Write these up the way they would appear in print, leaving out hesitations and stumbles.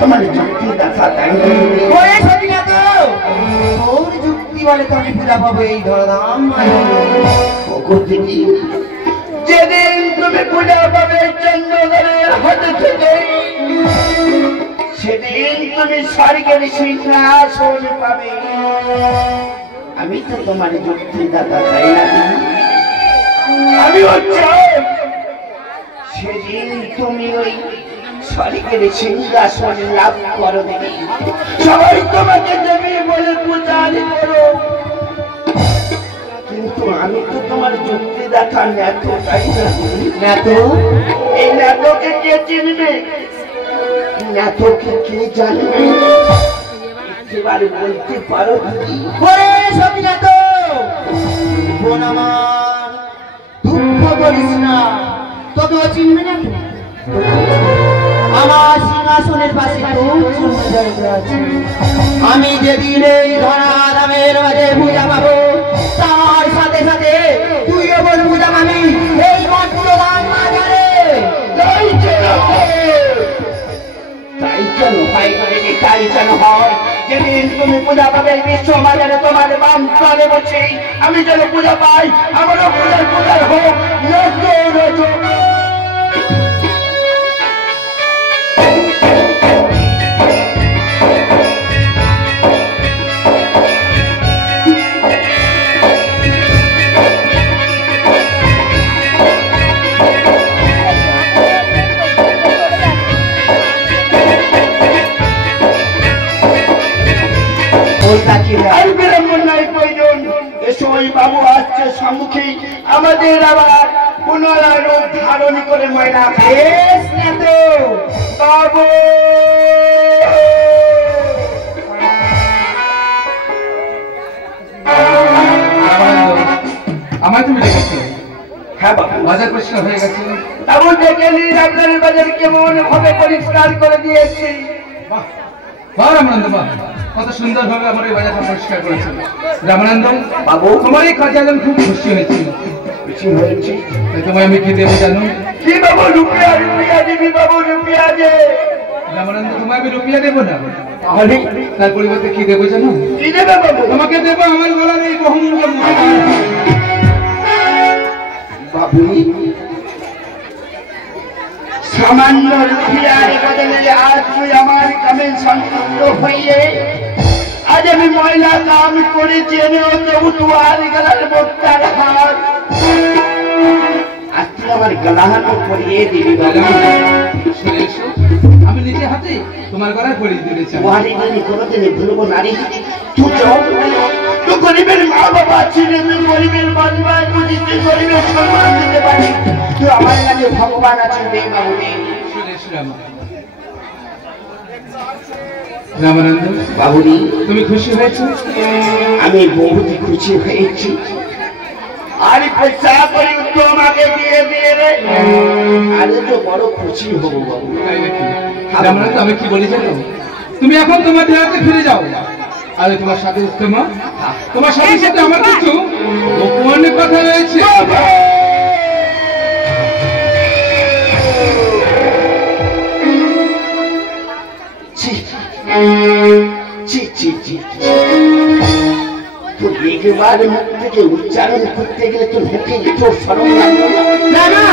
তোমার যুক্তি দেখা তাই তোর যুক্তি বলে তুমি পূজা পাবো এই ধরদাম যেদিন তুমি পূজা পাবে চন্দ্রধরের হাতে থেকে সেদিন তুমি স্বর্গের সিংহাসন পাবে। আমি তো তোমার যুক্তি দাতা তাই না আমি সেদিন তুমি ওই স্বর্গের সিংহাসন লাভ করো দেবী সবাই তোমাকে দেবী বলে পূজারি করো কিন্তু আমি তো তোমার যুক্তি দেখা ন্যাত তাই না ন্যাত এই ন্যাতকে কে চিনবে ন্যাতকে কে জানবে একেবারে বলতে পারো সবই ন্যাত বোন আমার দুঃখ করিস না তবে ও চিনবে না আমার সিংহাসনের পাশে আমি যেদিন এই ধরাধামের মাঝে পূজা পাবো তার সাথে সাথে তুইও বল পূজা পাবি এই মঠপ্রধান মাঝারে তাই কেন হয় তাই কেন হয় যেদিন তুমি পূজা পাবে বিশ্ব বাজারে তোমার বাম তলে বসে আমি যেন পূজা পাই আমারও পূজার হোক বাবু আসছে সম্মুখে আমাদের আবার পুনরায় রূপ ধারণ করে ময়না বাবু আমার তুমি দেখেছো হ্যাঁ বাবু বাজার পরিষ্কার হয়ে গেছে বাবু দেখে নিন আপনার বাজার কেমন ভাবে পরিষ্কার করে দিয়েছি বাহ রামানন্দ বাহ কত সুন্দর ভাবে আমার এই বাজারটা পরিষ্কার করেছিল রামানন্দ বাবু তোমার এই কাজে আমি খুব খুশি হয়েছি তোমায় আমি কি দেবো জানো কি বাবু রুপিয়া দিবি বাবু রুপিয়া দে রামানন্দ তোমায় আমি রুপিয়া দেবো না তার পরিবর্তে কি দেবো জানো কি দেবে বাবু তোমাকে দেবো আমার গলার এই বহুমূল্য বাবু সামান্য রুপিয়ার বদলে আজ তুই আমার কামে সন্তুষ্ট হইয়ে আজ আমি ময়লা কাম করে জেনে তোমার গলার মোটার হাত আজ তুই আমার গলাহানো পরিয়ে দিবি বাবু আমি নিজে হাতে তোমার গলায় পরিয়ে দিয়েছি কোনোদিনে ভুলবো নারী তুই তুই গরিবের মা বাবা ছিল তুই গরিবের বাজবায় বুঝিতে গরিবের সম্মান দিতে পারি তুই আমার কাছে ভগবান আছেন দেব বাবু রামানন্দ বাবুরি তুমি খুশি হয়েছো আমি বহুত খুশি হয়েছি আর পয়সা করি তোমাকে দিয়ে দিয়ে রে আরে তো বড় খুশি হব বাবু রামানন্দ আমি কি বলি জানো তুমি এখন তোমার দেহাতে ফিরে যাও আর তোমার সাথে তোমার সাথে আমার কিছু গোপন কথা রয়েছে একবার মুখ থেকে উচ্চারণ করতে গেলে তো মুখে একটু সরম লাগলো না না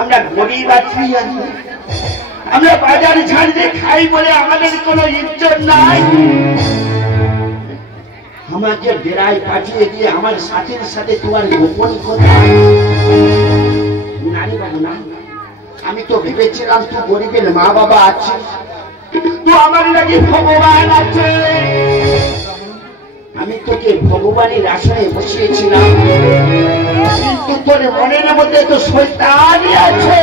আমরা গরিব আছি আমরা বাজার ঝাড় দিয়ে খাই বলে আমাদের কোনো ইজ্জত নাই আমাকে ডেরায় পাঠিয়ে দিয়ে আমার সাথের সাথে তোমার গোপন কথা নারী বাবু না আমি তো ভেবেছিলাম তুই গরিবের মা বাবা আছে তো আমার নাকি ভগবান আছে আমি তোকে ভগবানের আসনে বসিয়েছিলাম কিন্তু তোর মনের মধ্যে তো শয়তানি আছে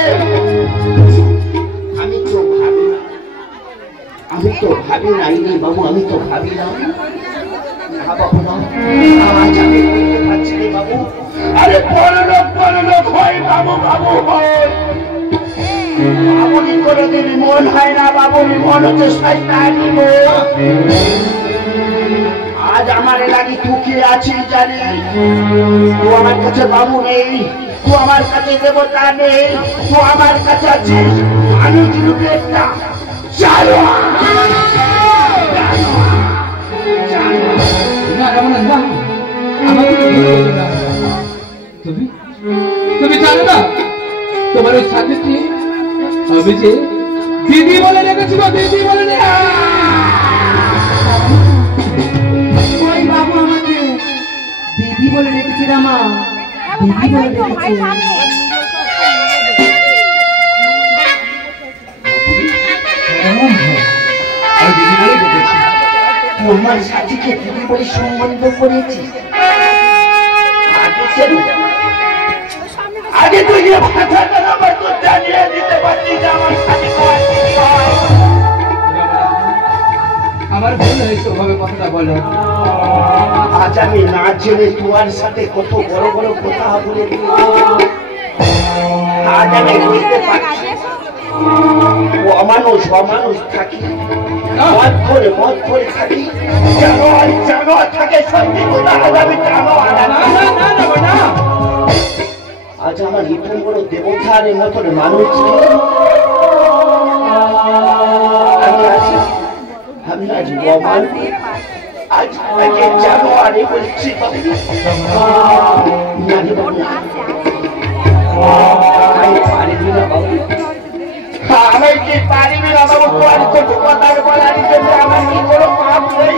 আমি তো ভাবি নাই রে বাবু আমি তো ভাবি না বাবু না আজ আমি বলতে পারছি রে বাবু আরে পরলোক হয় বাবু বাবু হয় বাবুনি কোনোদিন মন হয় না বাবুনি মন হচ্ছে শয়তানি আজ আমার লাগি তুকে আছিস জানি তুই আমার কাছে বাবু নেই তুই আমার কাছে দেবতা নেই তুই আমার কাছে আছিস মানুষ রূপে একটা জানোয়ার। তুমি জানো না তোমার ওই সাথীটি আমি যে দিদি বলে রেখেছিল, দিদি বলে ওই বাবু আমাকে দিদি বলে রেখেছে রামা, দিদি বলে রেখেছে। তোমার সাথীকে দিদি বলে সম্বন্ধ করেছি। আগে তুই যে ভাষাটা আমার তো জানিয়ে দিতে পারছি যে আমার সাথী আমার ভুল হয়েছে ওভাবে কথাটা বলো। আজ আমি না জেনে তোমার সাথে কত বড় বড় কথা বলে আজ আমি বুঝতে পারছি অমানুষ অমানুষ থাকি, মদ করে থাকি, জানোয়ার থাকে সত্যি কথা। আজ আমি জানোয়ার, আজ আমার ইতন বড় দেবতার মতন মানুষ আমি আজ অমান, আজ তাকে জানোয়ারে বলছি। পারিবি না বাবু, আমি কি পারিবি না বাবু? তোমার কত কথা বলার জন্য আমার কি কোনো পাপ নেই?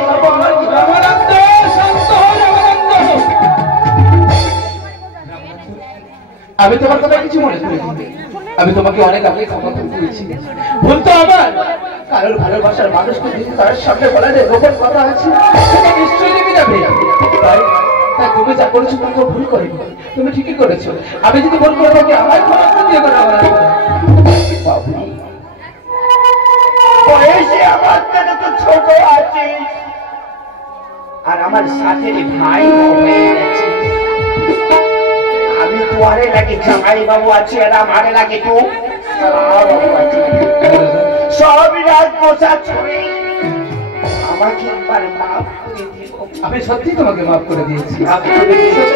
আমি তোমার কথা কিছু মনে করি, আমি তোমাকে অনেক আগে ক্ষমা করেছি। ভুল তো আমার, কারোর ভালোবাসার মানুষকে যদি তার সামনে বলা যায় গোপন কথা আছে সেটা নিশ্চয়ই লেগে যাবে। তাই তাই তুমি যা করেছো তুমি তো ভুল করেনি, তুমি ঠিকই করেছো। আমি যদি ভুল করে থাকি আমার ক্ষমা করে দিও না। বয়সে আমার থেকে তো ছোট আছিস, আর আমার সাথে ভাই হয়ে গেছে। আমি তোয়ারে লাগে জামাই বাবু আছি, আর আমারে লাগে তো সব রাত বসা ছড়ে। আমাকে একবার মাফ করে দিও। আমি সত্যি তোমাকে মাফ করে দিয়েছি। সত্যি মাফ করে দিয়েছি।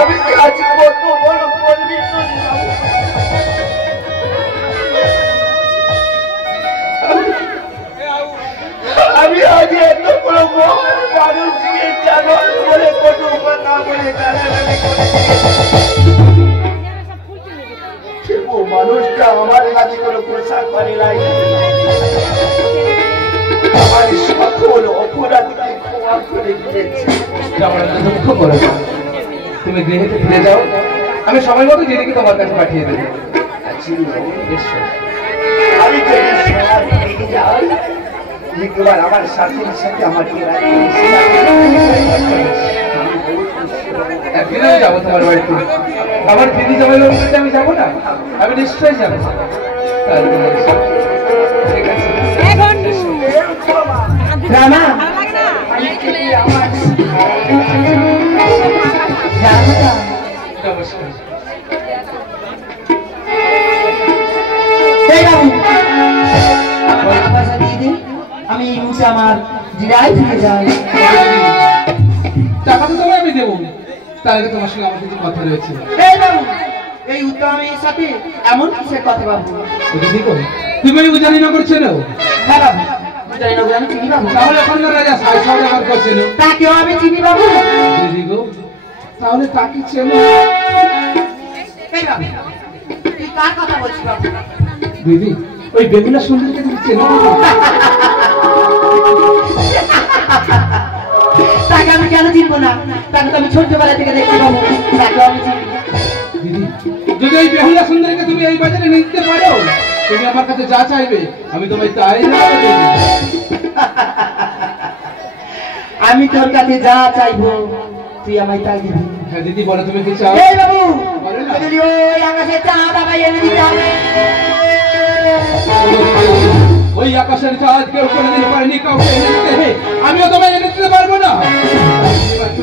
আমি আজ কত বড় বলবি আমি আজ এত বড় মানুষকে জানোয়ার বলে কত কথা বলে গালাগালি করেছি। ও মানুষটা আমার কাছে কোনো পোশাক করে নাই, আমার সকল অপরাধকে ক্ষমা করে দিয়েছে। দুঃখ করো না, তুমি গৃহেতে ফিরে যাও, আমি সময় মতো দিদিকে তোমার কাছে পাঠিয়ে দেবো। আমি যদি সবার ফিরে যাই, একবার আমার শাশুড়ির সাথে আমাকে একদিনও যাবো তোমার বাড়িতে। আমার দিদি জমাই লোকদের আমি যাবো না, আমি নিশ্চয়ই যাবো। ঠিক আছে রামা, নমস্কার। আমি এই মুহূর্তে আমার জিরায় ফিরে যাই। টাকা তো তোমায় আমি দেবো, তার আগে তোমার সঙ্গে আমার কিছু কথা রয়েছে। এই বাবু, এই উত্তমের সাথে এমন কিসের কথা বাবু? তুমি এই উজানিনগর চেনো? হ্যাঁ বাবু, উজানিনগর আমি চিনি বাবু। তাহলে এখন রাজা সাইসাউদার চেনো? তাকেও আমি চিনি বাবু। দিদি গো, তাহলে তাকে চেনো? এই বাবু, তুই কার কথা বলছিস বাবু? দিদি, ওই বেগুলা সুন্দরীকে তুমি চেনো? তাকে আমি কেন চিনবো না? তাকে তো আমি ছোটবেলা থেকে দেখছি বাবু, তাকেও আমি চিনি। দিদি, যদি এই বেহুলা সুন্দরীকে তুমি এই বাজারে নিতে পারো, তুমি আমার কাছে যা চাইবে আমি তোমায় তাই দেব। আমি তোর কাছে যা চাইবো তুই আমায় তাই দিবি। হ্যাঁ দিদি, বলো তুমি কি চাও? এই বাবু, বলো না। যদি ওই আকাশে চাঁদ আমায় এনে দিতে হবে। ওই আকাশের চাঁদ কেউ কোনোদিন পায়নি, কাউকে এনে দিতে হে আমিও তোমায় এনে দিতে পারবো না।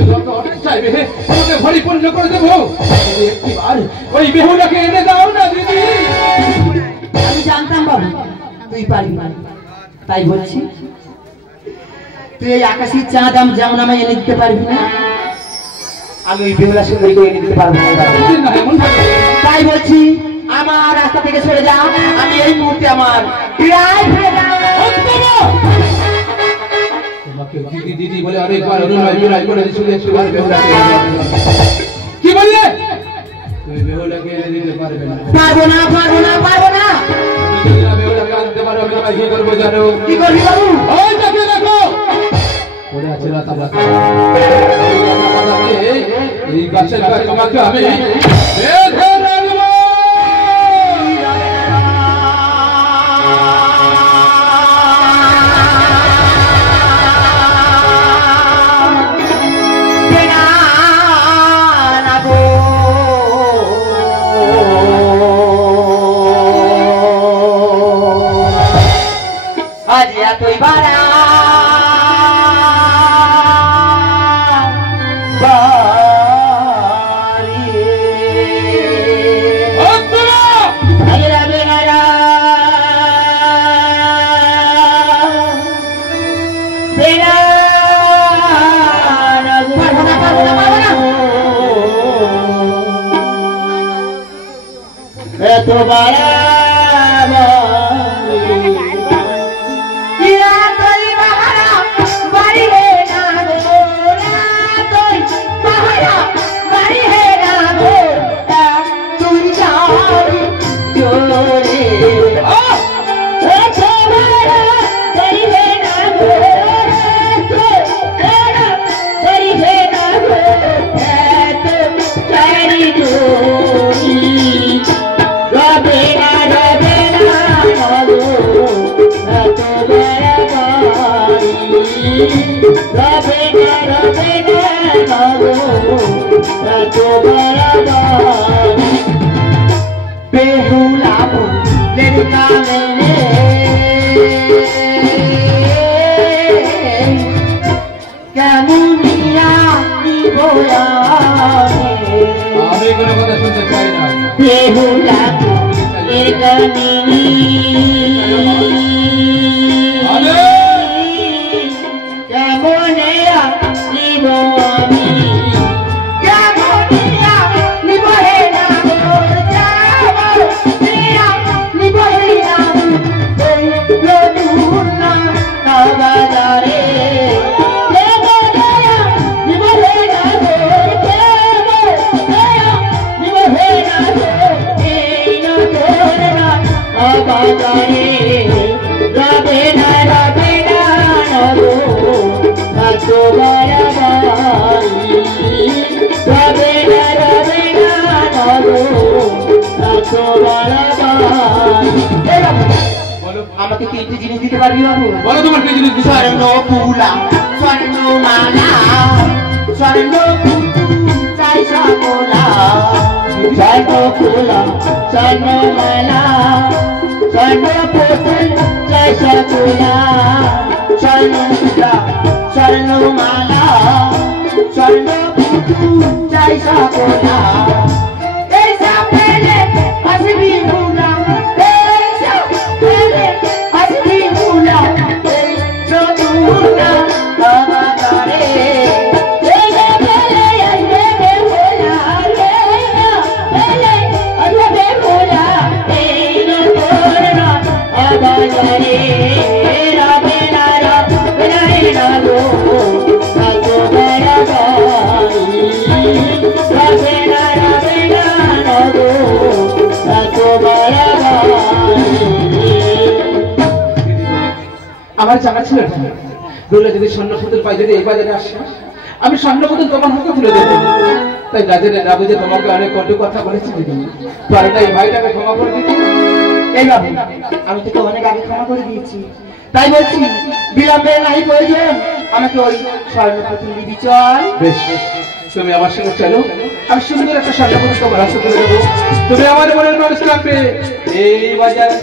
যত অর্থ চাইবে তোমাকে পরিপূর্ণ করে দেবো। একটিবার ওই বেহুলাকে এনে দাও না দিদি। আমি জানতাম বাবু তুই পারবি না, তাই বলছি তুই এই আকাশের চাঁদ যেমন আমায় এনে দিতে পারবি না, আমি ওই বেহুলা সুন্দরী করে নিতে পারবো না তাই বলছি আমার রাস্তা থেকে সরে যাও আমি এই মুহূর্তে আমার বিরাট ফিরে দিদি দিদি বলে অনেকবার অনুনয় করে চলে এসেবার বেহুলাকে কি বললে তুই বেহুলাকে এনে দিতে পারবে না পারবো না বেহুলাকে আনতে পারো আমি তোমায় কি করবো জানো কি করবি বাবু ওই দেখো দেখো ওরে আছে রাতা রাতা এই গাছের গাছ তোমাকে আমি বেঁধে রাখবো আজ এতই বাড়া এত বাড়া बेहुला लड़का मैंने कैमुनिया बोला আমি কোনো কথা শুনতে চাই না बेहुला लड़का मैंने कैमुनिया আমাকে তিনটি জিনিস দিতে পারবি বাবু বলো তোমার কি জিনিস দিতে স্বর্ণ ফুলা স্বর্ণ মালা স্বর্ণ চাই সকলা স্বর্ণ ফুলা স্বর্ণ মালা স্বর্ণ পুতুল চাই সকলা স্বর্ণ ফুলা স্বর্ণ মালা স্বর্ণ পুতুল চাই সকলা আমার জানা ছিল না বলে যদি স্বর্ণ পুতুল পাই যদি এই বাজারে আসে আমি স্বর্ণ পুতুল তোমার হাতে তুলে দেবো তাই রাজের না বুঝে তোমাকে অনেক কটু কথা বলেছি দিদি পারে তাই ভাইটাকে ক্ষমা করে দিদি এই বাবু আমি তোকে অনেক আগে ক্ষমা করে দিয়েছি তাই বলছি বিলম্বে নাই প্রয়োজন আমাকে ওই স্বর্ণ পুতুল দিবি চল বেশ তুমি আমার সঙ্গে চলো আমি সুন্দর একটা স্বর্ণ পুতুল তোমার হাতে তুলে দেবো তুমি আমার মনের মানুষ থাকবে এই বাজারে